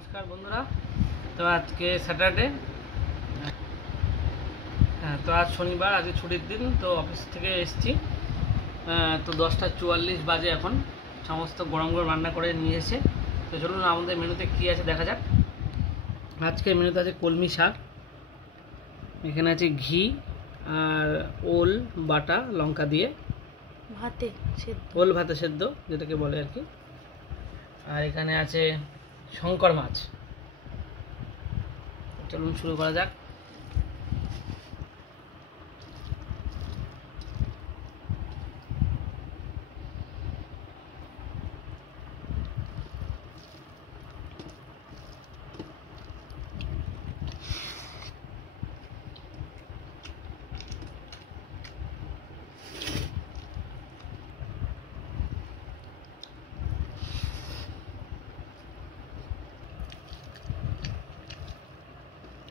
নমস্কার বন্ধুরা। তো আজকে স্যাটারডে, তো আজ শনিবার, আজকে ছুটির দিন। তো অফিস থেকে এসেছি, তো 10টা 44 বাজে এখন। সমস্ত গরম গরম রান্না করে নিয়ে এসে, তো চলুন আমাদের মেনুতে কী আছে দেখা যাক। আজকের মেনুতে আছে কলমি শাক, এখানে আছে ঘি আর ওল বাটা লঙ্কা দিয়ে ভাতে সেদ্ধ, ওল ভাতে সেদ্ধ যেটাকে বলে আর কি। আর এখানে আছে শঙ্কর মাছ। চলুন শুরু করা যাক।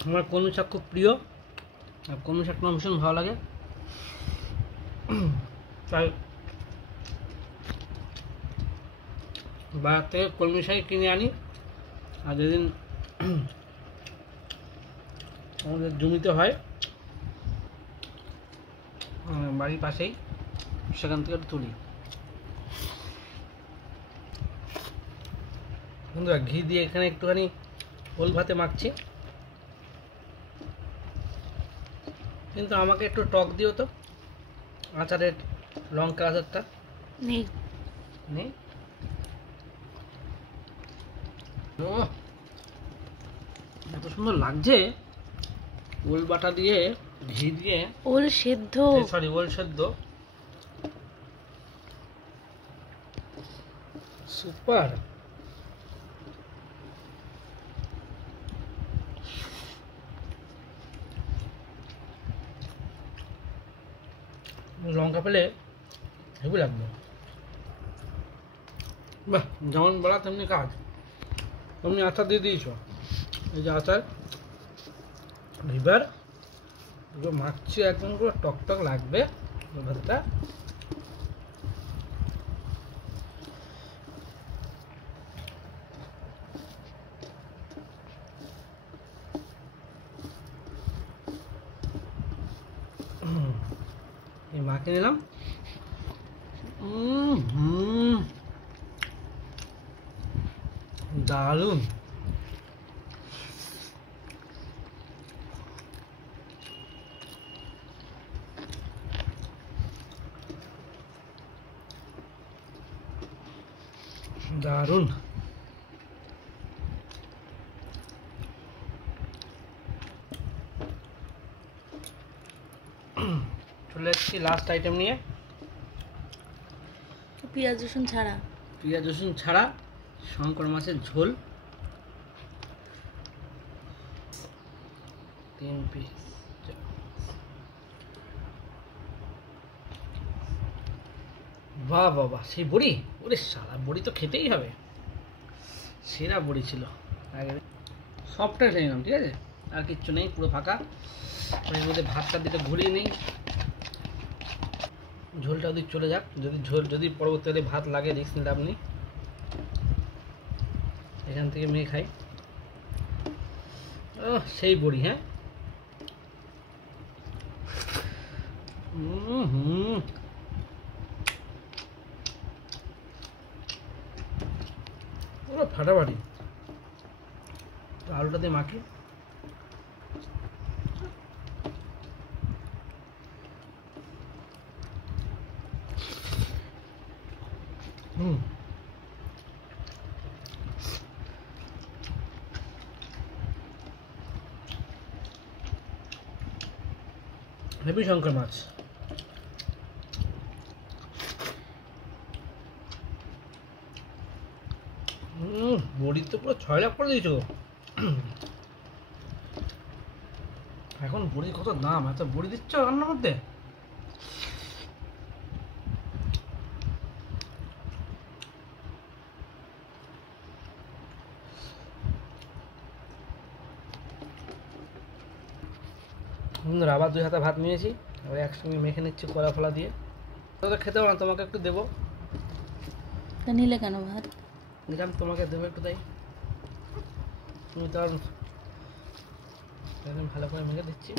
আমার কলমি শাক খুব প্রিয়, আর কলমি শাকটা আমার ভীষণ ভালো লাগে, তাই বাজার থেকে কলমি শাক কিনে আনি। আর যেদিন আমাদের জমিতে হয় বাড়ির পাশেই, সেখান থেকে তুলি। বন্ধুরা, ঘি দিয়ে এখানে একটুখানি ওল ভাতে মাখছি, কিন্তু আমাকে একটু টক দিও তো, আচারের লঙ্কা আচারটা নেই। নেই। ও, এত সুন্দর লাগছে ওল বাটা দিয়ে, ঘি দিয়ে, ওল সেদ্ধ, সরি ওল সেদ্ধ, সুপার। লঙ্কা পেলে হেবি লাগবে। বাহ, যেমন বলা তেমনি কাজ, তেমনি আচার দিয়ে দিয়েছো। এই যে আচার, এবার এগুলো মাখছি, একদম পুরো টক টক লাগবে ভাতটা। এই মাখে নিলাম। দারুণ। দারুণ। চলে এসেছি লাস্ট আইটেম নিয়ে, পেঁয়াজ রসুন ছাড়া। পেঁয়াজ রসুন ছাড়া শঙ্কর মাছের ঝোল, 3 পিস। বাহ বাহ বাহ, সেই বড়ি, ওরে সারা বড়ি তো খেতেই হবে, সেরা বড়ি ছিল। আগে সবটা খেয়ে নিলাম, ঠিক আছে, আর কিচ্ছু নেই, পুরো ফাঁকা। এর মধ্যে ভাতটা দিতে ঘুরিয়ে নেই, ঝোলটা ওদিক চলে যাক। যদি পরবর্তীকালে ভাত লাগে রিস্ক নিতে আপনি, এখান থেকে মেয়ে খাই। ও সেই বড়ি, হ্যাঁ। পুরো ফাটাফাটি। আলুটা দিয়ে মাখি। হেবি শঙ্কর মাছ। বড়ি তো পুরো 6 লাখ করে দিয়েছো। এখন বড়ি কত দাম, এত বড়ি দিচ্ছ রান্নার মধ্যে। আবার 2 হাতা ভাত নিয়েছি, আবার একসঙ্গে মেখে নিচ্ছি কলা ফলা দিয়ে। তো খেতে পারো না, তোমাকে একটু দেবো। তা নিলে কেন ভাত? নিলাম, তোমাকে দেবো একটু তাই। আমি তো আর একদম ভালো করে মেখে দিচ্ছি।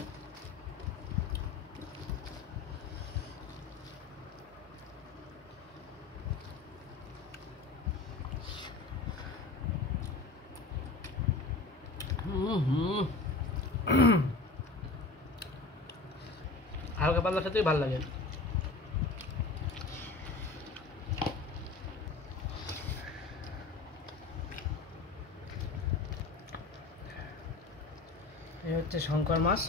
হালকা পাতলা খেতেই ভালো লাগে। এই হচ্ছে শঙ্কর মাছ।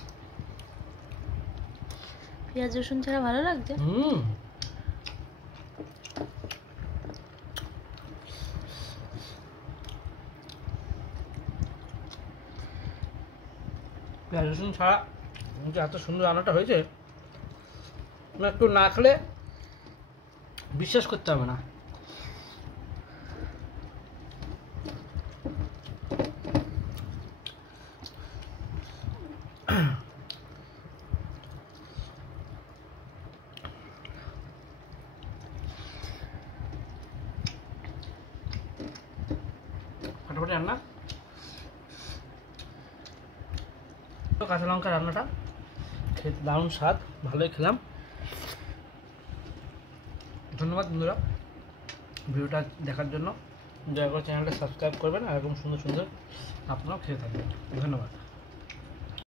পেঁয়াজ রসুন ছাড়া ভালো লাগছে? পেঁয়াজ রসুন ছাড়া যে এত সুন্দর রান্নাটা হয়েছে, একটু না খেলে বিশ্বাস করতে হবে না। ফাটাফাটি রান্না। কাঁচা লঙ্কা রান্নাটা খেতে দারুণ স্বাদ, ভালোই খেলাম। ধন্যবাদ বন্ধুরা ভিডিওটা দেখার জন্য। দয়া করে চ্যানেলটা সাবস্ক্রাইব করবেন আর এরকম সুন্দর সুন্দর আপনারাও খেয়ে থাকবেন। ধন্যবাদ।